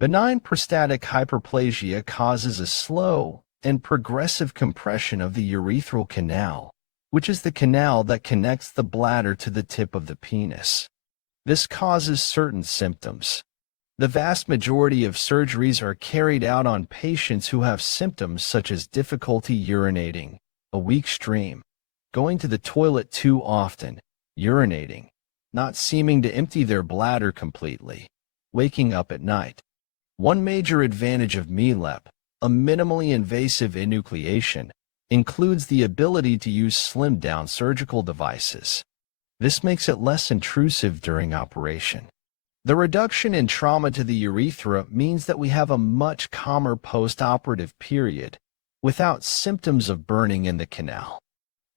Benign prostatic hyperplasia causes a slow and progressive compression of the urethral canal, which is the canal that connects the bladder to the tip of the penis. This causes certain symptoms. The vast majority of surgeries are carried out on patients who have symptoms such as difficulty urinating, a weak stream, going to the toilet too often, urinating, not seeming to empty their bladder completely, waking up at night. One major advantage of MiLep, a minimally invasive enucleation, includes the ability to use slimmed-down surgical devices. This makes it less intrusive during operation. The reduction in trauma to the urethra means that we have a much calmer post-operative period, without symptoms of burning in the canal.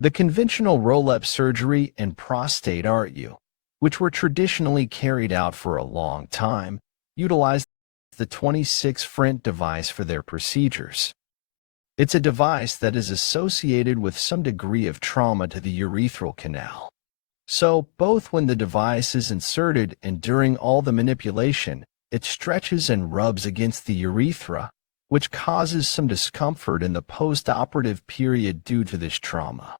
The conventional roll-up surgery and prostate RU, which were traditionally carried out for a long time, utilized the 26-Frent device for their procedures. It's a device that is associated with some degree of trauma to the urethral canal. So, both when the device is inserted and during all the manipulation, it stretches and rubs against the urethra, which causes some discomfort in the post-operative period due to this trauma.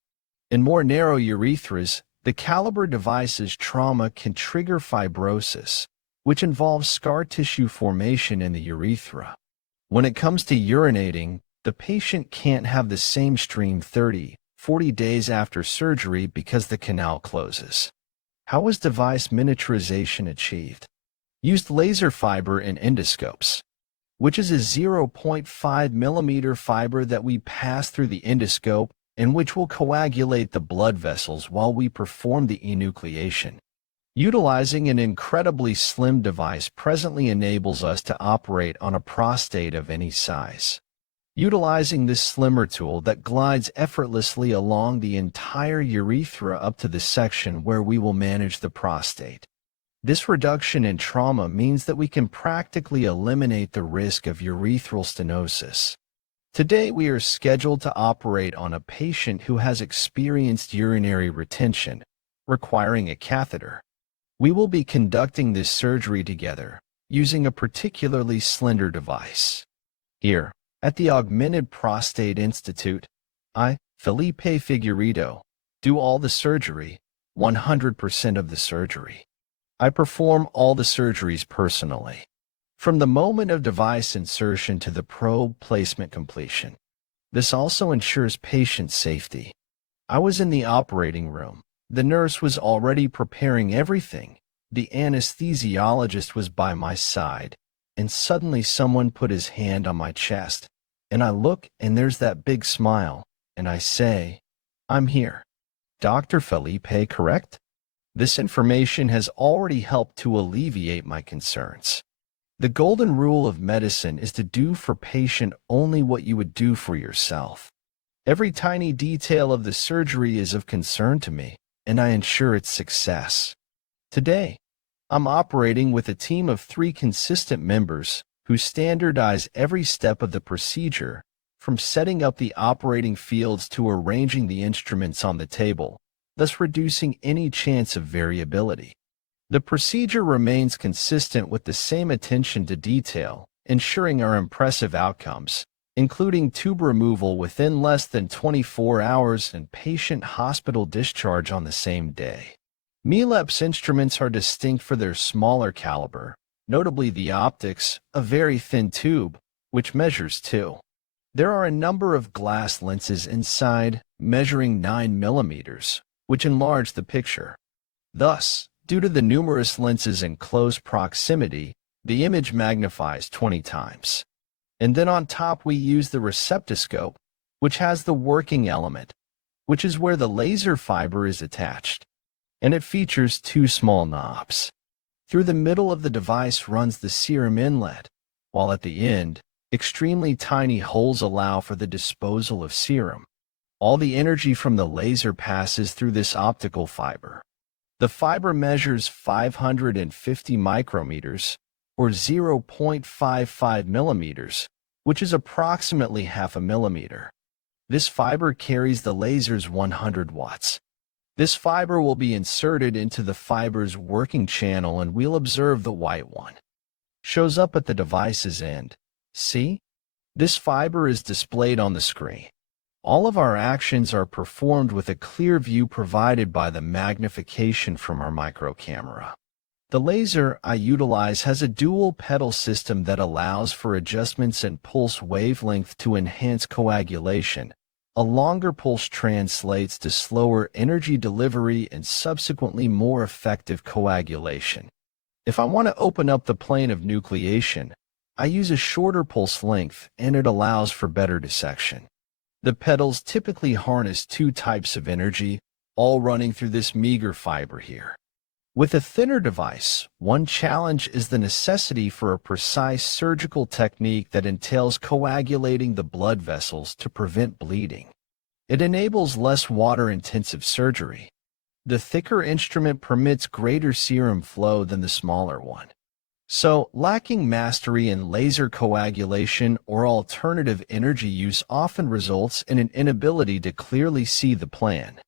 In more narrow urethras, the caliber device's trauma can trigger fibrosis, which involves scar tissue formation in the urethra. When it comes to urinating, the patient can't have the same stream 30–40 days after surgery because the canal closes. How was device miniaturization achieved? Used laser fiber and endoscopes, which is a 0.5 mm fiber that we pass through the endoscope and which will coagulate the blood vessels while we perform the enucleation. Utilizing an incredibly slim device presently enables us to operate on a prostate of any size. Utilizing this slimmer tool that glides effortlessly along the entire urethra up to the section where we will manage the prostate. This reduction in trauma means that we can practically eliminate the risk of urethral stenosis. Today we are scheduled to operate on a patient who has experienced urinary retention, requiring a catheter. We will be conducting this surgery together, using a particularly slender device. Here, at the Augmented Prostate Institute, I, Felipe Figueiredo, do all the surgery, 100% of the surgery. I perform all the surgeries personally, from the moment of device insertion to the probe placement completion. This also ensures patient safety. I was in the operating room. The nurse was already preparing everything. The anesthesiologist was by my side, and suddenly someone put his hand on my chest. And I look, and there's that big smile, and I say, "I'm here. Dr. Felipe, correct?" This information has already helped to alleviate my concerns. The golden rule of medicine is to do for patient only what you would do for yourself. Every tiny detail of the surgery is of concern to me, and I ensure its success. Today, I'm operating with a team of 3 consistent members who standardize every step of the procedure, from setting up the operating fields to arranging the instruments on the table, thus reducing any chance of variability. The procedure remains consistent with the same attention to detail, ensuring our impressive outcomes, including tube removal within less than 24 hours and patient hospital discharge on the same day. MiLep's instruments are distinct for their smaller caliber, notably the optics, a very thin tube, which measures 2. There are a number of glass lenses inside, measuring 9 mm, which enlarge the picture. Thus, due to the numerous lenses in close proximity, the image magnifies 20 times. And then on top we use the receptoscope, which has the working element, which is where the laser fiber is attached. And it features 2 small knobs. Through the middle of the device runs the serum inlet, while at the end, extremely tiny holes allow for the disposal of serum. All the energy from the laser passes through this optical fiber. The fiber measures 550 micrometers, or 0.55 millimeters, which is approximately half a millimeter. This fiber carries the laser's 100 watts. This fiber will be inserted into the fiber's working channel and we'll observe the white one. shows up at the device's end. See? This fiber is displayed on the screen. All of our actions are performed with a clear view provided by the magnification from our micro camera. The laser I utilize has a dual pedal system that allows for adjustments in pulse wavelength to enhance coagulation. A longer pulse translates to slower energy delivery and subsequently more effective coagulation. If I want to open up the plane of nucleation, I use a shorter pulse length and it allows for better dissection. The pedals typically harness two types of energy, all running through this meager fiber here. With a thinner device, one challenge is the necessity for a precise surgical technique that entails coagulating the blood vessels to prevent bleeding. It enables less water-intensive surgery. The thicker instrument permits greater serum flow than the smaller one. So, lacking mastery in laser coagulation or alternative energy use often results in an inability to clearly see the plan.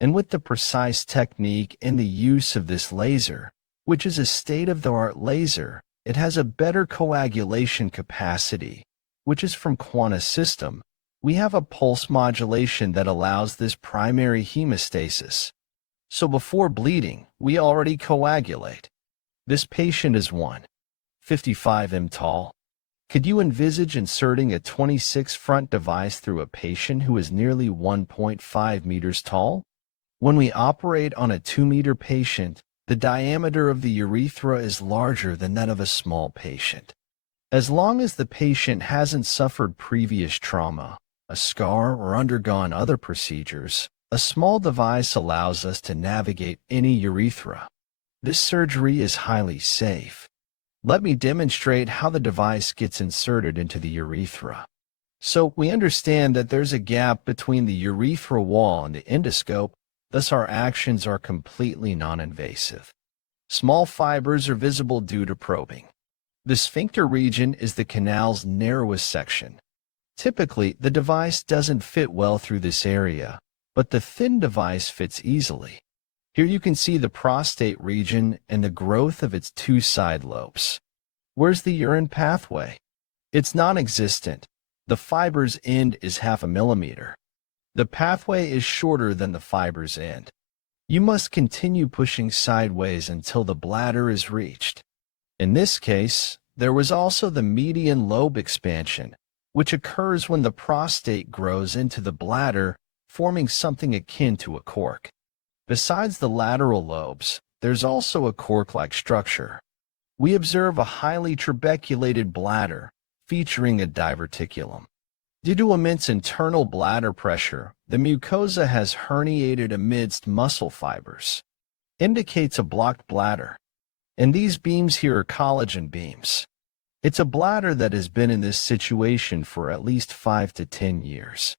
And with the precise technique and the use of this laser, which is a state-of-the-art laser, it has a better coagulation capacity, which is from Quanta System. We have a pulse modulation that allows this primary hemostasis. So before bleeding, we already coagulate. This patient is 1.55 m tall. Could you envisage inserting a 26 front device through a patient who is nearly 1.5 meters tall? When we operate on a 2-meter patient, the diameter of the urethra is larger than that of a small patient. As long as the patient hasn't suffered previous trauma, a scar, or undergone other procedures, a small device allows us to navigate any urethra. This surgery is highly safe. Let me demonstrate how the device gets inserted into the urethra. So we understand that there's a gap between the urethra wall and the endoscope. Thus, our actions are completely non-invasive. Small fibers are visible due to probing. The sphincter region is the canal's narrowest section. Typically, the device doesn't fit well through this area, but the thin device fits easily. Here you can see the prostate region and the growth of its two side lobes. Where's the urine pathway? It's non-existent. The fiber's end is 0.5 millimeter. The pathway is shorter than the fiber's end. You must continue pushing sideways until the bladder is reached. In this case, there was also the median lobe expansion, which occurs when the prostate grows into the bladder, forming something akin to a cork. Besides the lateral lobes, there's also a cork-like structure. We observe a highly trabeculated bladder, featuring a diverticulum. Due to immense internal bladder pressure, the mucosa has herniated amidst muscle fibers. Indicates a blocked bladder. And these beams here are collagen beams. It's a bladder that has been in this situation for at least 5 to 10 years.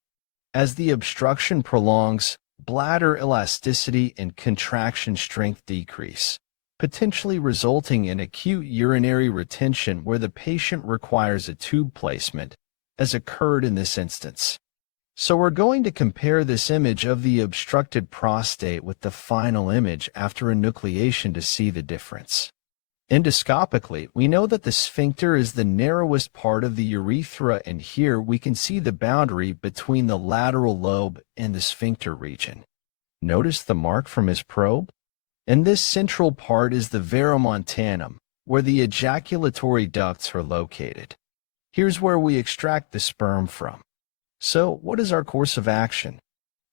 As the obstruction prolongs, bladder elasticity and contraction strength decrease, potentially resulting in acute urinary retention where the patient requires a tube placement, as occurred in this instance. So we're going to compare this image of the obstructed prostate with the final image after enucleation to see the difference. Endoscopically, we know that the sphincter is the narrowest part of the urethra, and here we can see the boundary between the lateral lobe and the sphincter region. Notice the mark from his probe? And this central part is the verumontanum, where the ejaculatory ducts are located. Here's where we extract the sperm from. So, what is our course of action?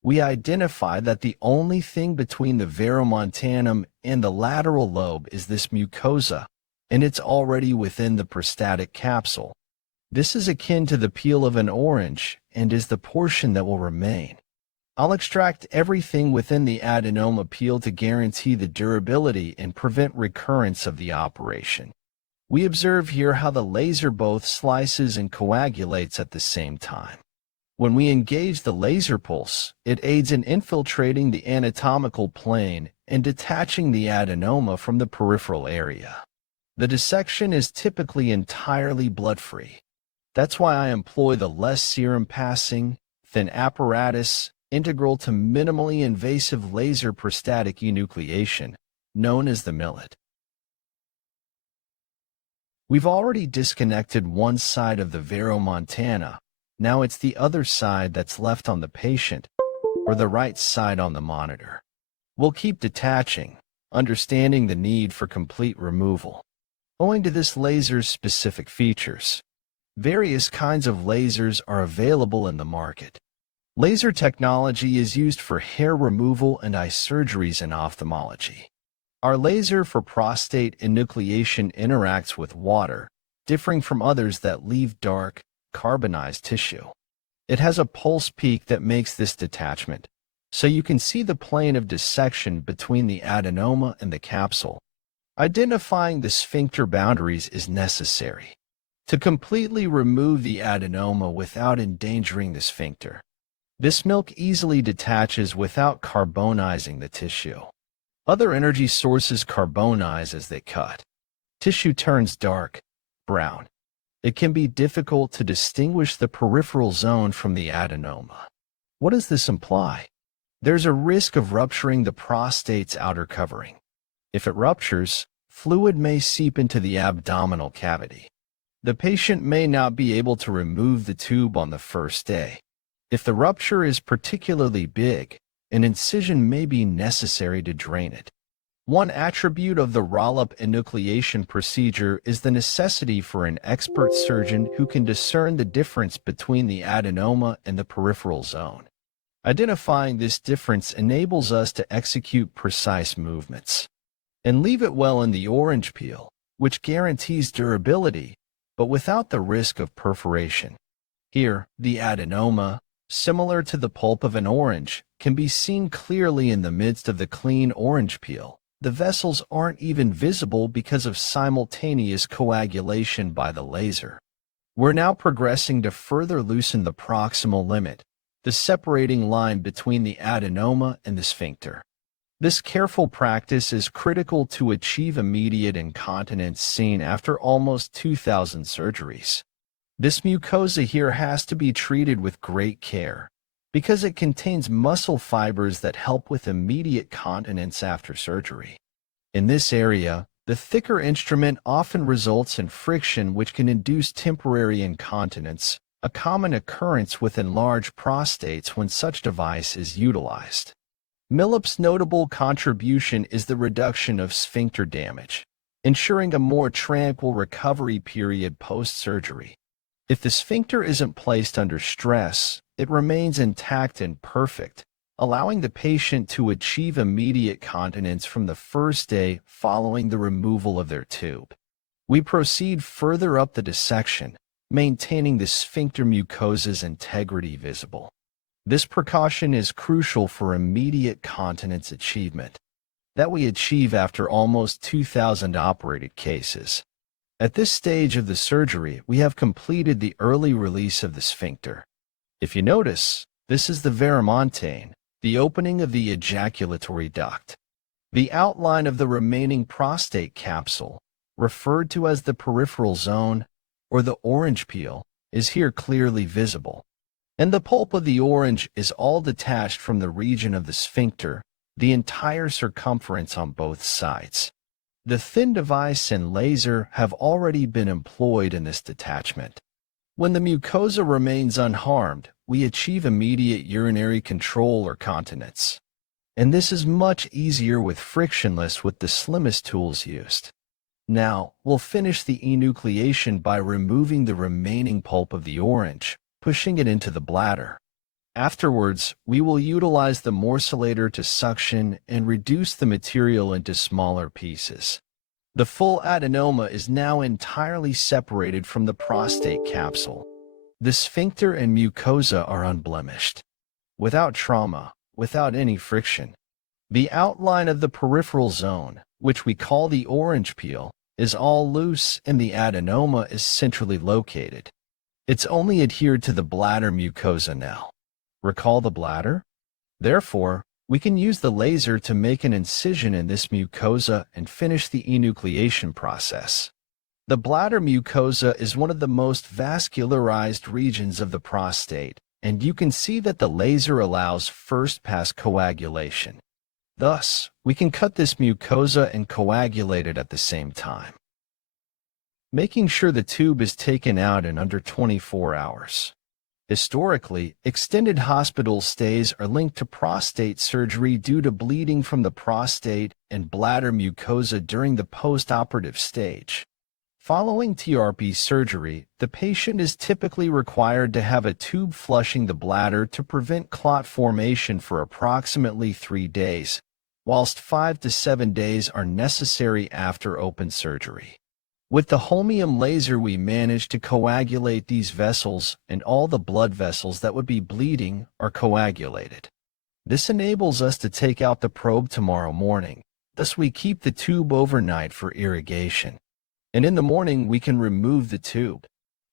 We identify that the only thing between the verumontanum and the lateral lobe is this mucosa, and it's already within the prostatic capsule. This is akin to the peel of an orange and is the portion that will remain. I'll extract everything within the adenoma peel to guarantee the durability and prevent recurrence of the operation. We observe here how the laser both slices and coagulates at the same time. When we engage the laser pulse, it aids in infiltrating the anatomical plane and detaching the adenoma from the peripheral area. The dissection is typically entirely blood-free. That's why I employ the less serum passing, thin apparatus, integral to minimally invasive laser prostatic enucleation, known as the MiLep. We've already disconnected one side of the veromontana. Now it's the other side that's left on the patient, or the right side on the monitor. We'll keep detaching, understanding the need for complete removal. Owing to this laser's specific features, various kinds of lasers are available in the market. Laser technology is used for hair removal and eye surgeries in ophthalmology. Our laser for prostate enucleation interacts with water, differing from others that leave dark, carbonized tissue. It has a pulse peak that makes this detachment, so you can see the plane of dissection between the adenoma and the capsule. Identifying the sphincter boundaries is necessary to completely remove the adenoma without endangering the sphincter. This milk easily detaches without carbonizing the tissue. Other energy sources carbonize as they cut. Tissue turns dark, brown. It can be difficult to distinguish the peripheral zone from the adenoma. What does this imply? There's a risk of rupturing the prostate's outer covering. If it ruptures, fluid may seep into the abdominal cavity. The patient may not be able to remove the tube on the first day. If the rupture is particularly big, an incision may be necessary to drain it. One attribute of the MiLep enucleation procedure is the necessity for an expert surgeon who can discern the difference between the adenoma and the peripheral zone. Identifying this difference enables us to execute precise movements and leave it well in the orange peel, which guarantees durability, but without the risk of perforation. Here, the adenoma, similar to the pulp of an orange, can be seen clearly in the midst of the clean orange peel. The vessels aren't even visible because of simultaneous coagulation by the laser. We're now progressing to further loosen the proximal limit, the separating line between the adenoma and the sphincter. This careful practice is critical to achieve immediate incontinence seen after almost 2,000 surgeries. This mucosa here has to be treated with great care because it contains muscle fibers that help with immediate continence after surgery. In this area, the thicker instrument often results in friction which can induce temporary incontinence, a common occurrence with enlarged prostates when such device is utilized. MiLep's notable contribution is the reduction of sphincter damage, ensuring a more tranquil recovery period post-surgery. If the sphincter isn't placed under stress, it remains intact and perfect, allowing the patient to achieve immediate continence from the first day following the removal of their tube. We proceed further up the dissection, maintaining the sphincter mucosa's integrity visible. This precaution is crucial for immediate continence achievement that we achieve after almost 2,000 operated cases. At this stage of the surgery, we have completed the early release of the sphincter. If you notice, this is the veromontane, the opening of the ejaculatory duct. The outline of the remaining prostate capsule, referred to as the peripheral zone or the orange peel, is here clearly visible. And the pulp of the orange is all detached from the region of the sphincter, the entire circumference on both sides. The thin device and laser have already been employed in this detachment. When the mucosa remains unharmed, we achieve immediate urinary control or continence. And this is much easier with frictionless with the slimmest tools used. Now, we'll finish the enucleation by removing the remaining pulp of the orange, pushing it into the bladder. Afterwards, we will utilize the morcellator to suction and reduce the material into smaller pieces. The full adenoma is now entirely separated from the prostate capsule. The sphincter and mucosa are unblemished, without trauma, without any friction. The outline of the peripheral zone, which we call the orange peel, is all loose and the adenoma is centrally located. It's only adhered to the bladder mucosa now. Recall the bladder? Therefore, we can use the laser to make an incision in this mucosa and finish the enucleation process. The bladder mucosa is one of the most vascularized regions of the prostate, and you can see that the laser allows first-pass coagulation. Thus, we can cut this mucosa and coagulate it at the same time. making sure the tube is taken out in under 24 hours. Historically, extended hospital stays are linked to prostate surgery due to bleeding from the prostate and bladder mucosa during the post-operative stage. Following TURP surgery, the patient is typically required to have a tube flushing the bladder to prevent clot formation for approximately 3 days, whilst 5 to 7 days are necessary after open surgery. With the holmium laser, we managed to coagulate these vessels, and all the blood vessels that would be bleeding are coagulated. This enables us to take out the probe tomorrow morning. Thus, we keep the tube overnight for irrigation. And in the morning, we can remove the tube.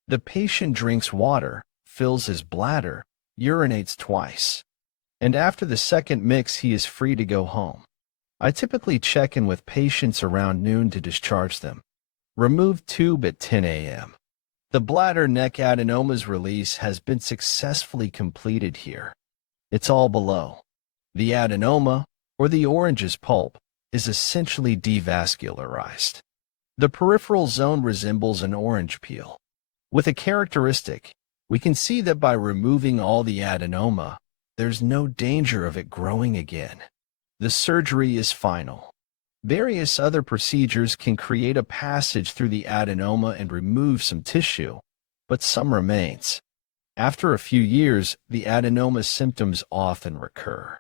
The patient drinks water, fills his bladder, urinates twice. And after the second mix, he is free to go home. I typically check in with patients around noon to discharge them. Remove tube at 10 a.m. The bladder neck adenoma's release has been successfully completed here. It's all below. The adenoma, or the orange's pulp, is essentially devascularized. The peripheral zone resembles an orange peel. With a characteristic, we can see that by removing all the adenoma, there's no danger of it growing again. The surgery is final. Various other procedures can create a passage through the adenoma and remove some tissue, but some remains. After a few years, the adenoma symptoms often recur.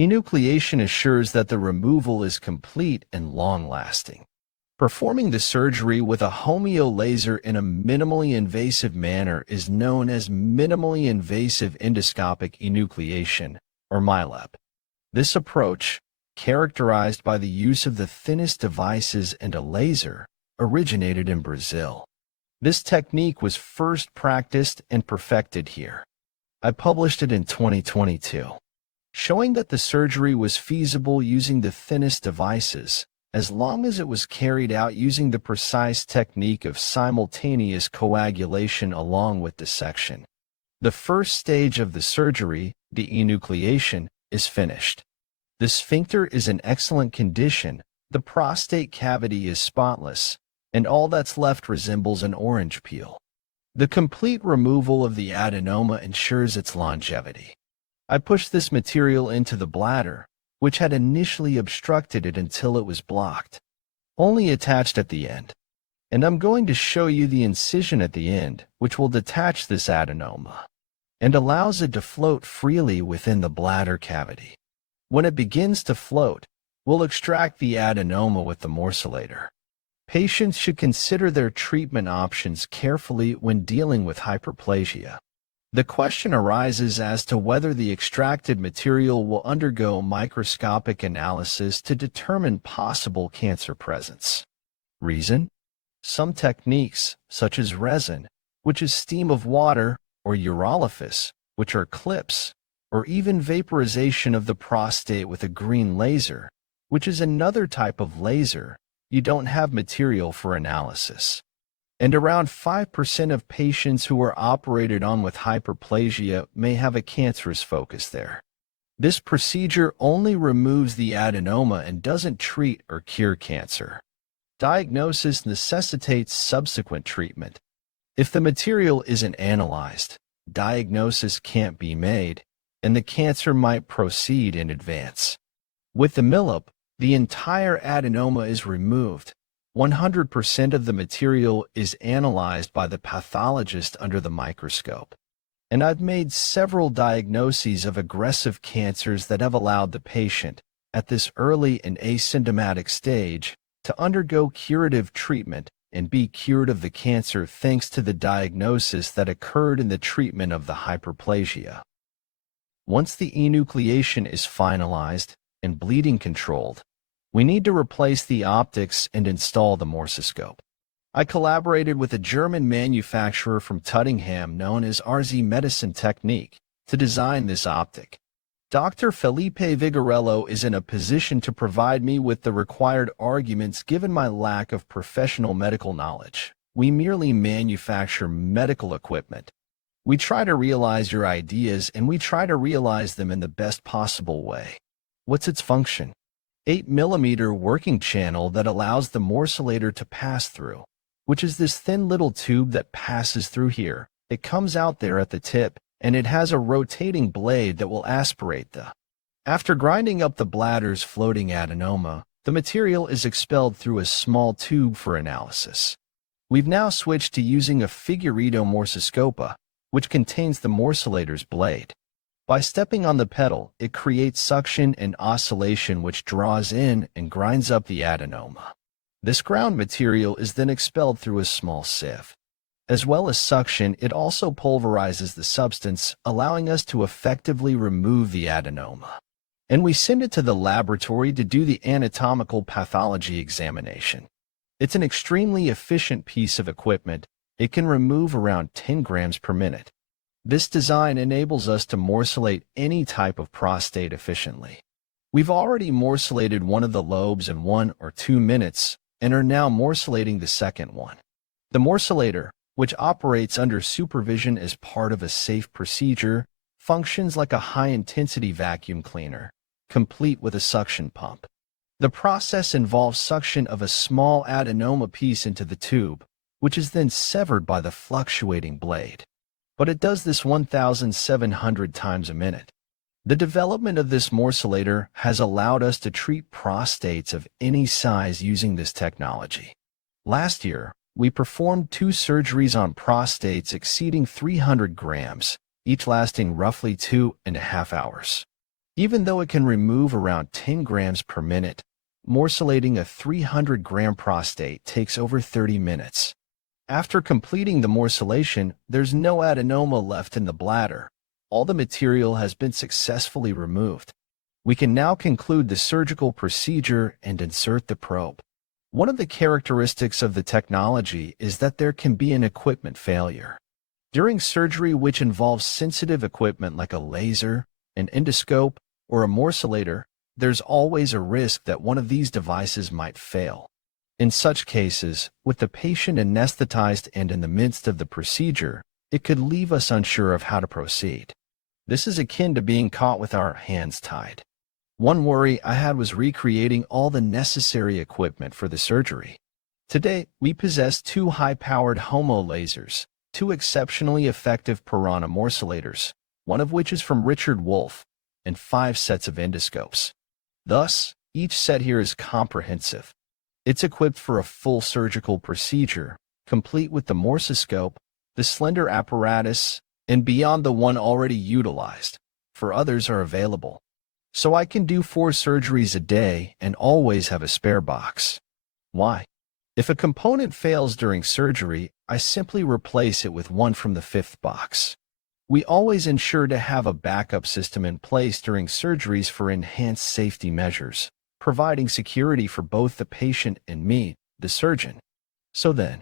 Enucleation assures that the removal is complete and long-lasting. Performing the surgery with a homeo laser in a minimally invasive manner is known as minimally invasive endoscopic enucleation, or MiLep. This approach, characterized by the use of the thinnest devices and a laser, originated in Brazil. This technique was first practiced and perfected here. I published it in 2022, showing that the surgery was feasible using the thinnest devices, as long as it was carried out using the precise technique of simultaneous coagulation along with dissection. The first stage of the surgery, the enucleation, is finished. The sphincter is in excellent condition, the prostate cavity is spotless, and all that's left resembles an orange peel. The complete removal of the adenoma ensures its longevity. I pushed this material into the bladder, which had initially obstructed it until it was blocked, only attached at the end. And I'm going to show you the incision at the end, which will detach this adenoma, and allows it to float freely within the bladder cavity. When it begins to float, we'll extract the adenoma with the morcellator. Patients should consider their treatment options carefully when dealing with hyperplasia. The question arises as to whether the extracted material will undergo microscopic analysis to determine possible cancer presence. Reason? Some techniques, such as resin, which is steam of water, or urolophus, which are clips, or even vaporization of the prostate with a green laser, which is another type of laser, you don't have material for analysis. And around 5% of patients who are operated on with hyperplasia may have a cancerous focus there. This procedure only removes the adenoma and doesn't treat or cure cancer. Diagnosis necessitates subsequent treatment. If the material isn't analyzed, diagnosis can't be made, and the cancer might proceed in advance. With the MiLep, the entire adenoma is removed. 100% of the material is analyzed by the pathologist under the microscope. And I've made several diagnoses of aggressive cancers that have allowed the patient, at this early and asymptomatic stage, to undergo curative treatment and be cured of the cancer thanks to the diagnosis that occurred in the treatment of the hyperplasia. Once the enucleation is finalized and bleeding controlled, we need to replace the optics and install the morsoscope. I collaborated with a German manufacturer from Tuttingham known as RZ Medicine Technique to design this optic. Dr. Felipe Figueiredo is in a position to provide me with the required arguments given my lack of professional medical knowledge. We merely manufacture medical equipment. We try to realize your ideas and we try to realize them in the best possible way. What's its function? 8mm working channel that allows the morcellator to pass through. which is this thin little tube that passes through here. It comes out there at the tip, and it has a rotating blade that will aspirate the. After grinding up the bladder's floating adenoma, the material is expelled through a small tube for analysis. We've now switched to using a Figueiredo morsoscopa, which contains the morcellator's blade. By stepping on the pedal, it creates suction and oscillation which draws in and grinds up the adenoma. This ground material is then expelled through a small sieve. As well as suction, it also pulverizes the substance, allowing us to effectively remove the adenoma. And we send it to the laboratory to do the anatomical pathology examination. It's an extremely efficient piece of equipment. It can remove around 10 grams per minute. This design enables us to morcellate any type of prostate efficiently. We've already morcellated one of the lobes in 1 or 2 minutes and are now morcellating the second one. The morcellator, which operates under supervision as part of a safe procedure, functions like a high-intensity vacuum cleaner, complete with a suction pump. The process involves suction of a small adenoma piece into the tube, which is then severed by the fluctuating blade. But it does this 1,700 times a minute. The development of this morcellator has allowed us to treat prostates of any size using this technology. Last year, we performed 2 surgeries on prostates exceeding 300 grams, each lasting roughly 2.5 hours. Even though it can remove around 10 grams per minute, morcellating a 300-gram prostate takes over 30 minutes. After completing the morcellation, there's no adenoma left in the bladder. All the material has been successfully removed. We can now conclude the surgical procedure and insert the probe. One of the characteristics of the technology is that there can be an equipment failure. During surgery which involves sensitive equipment like a laser, an endoscope, or a morcellator, there's always a risk that one of these devices might fail. In such cases, with the patient anesthetized and in the midst of the procedure, it could leave us unsure of how to proceed. This is akin to being caught with our hands tied. One worry I had was recreating all the necessary equipment for the surgery. Today, we possess 2 high-powered HOMO lasers, 2 exceptionally effective piranha morcellators, one of which is from Richard Wolf, and 5 sets of endoscopes. Thus, each set here is comprehensive. It's equipped for a full surgical procedure, complete with the morsoscope, the slender apparatus, and beyond the one already utilized, for others are available. So I can do 4 surgeries a day and always have a spare box. Why? If a component fails during surgery, I simply replace it with one from the 5th box. We always ensure to have a backup system in place during surgeries for enhanced safety measures, providing security for both the patient and me, the surgeon. So then,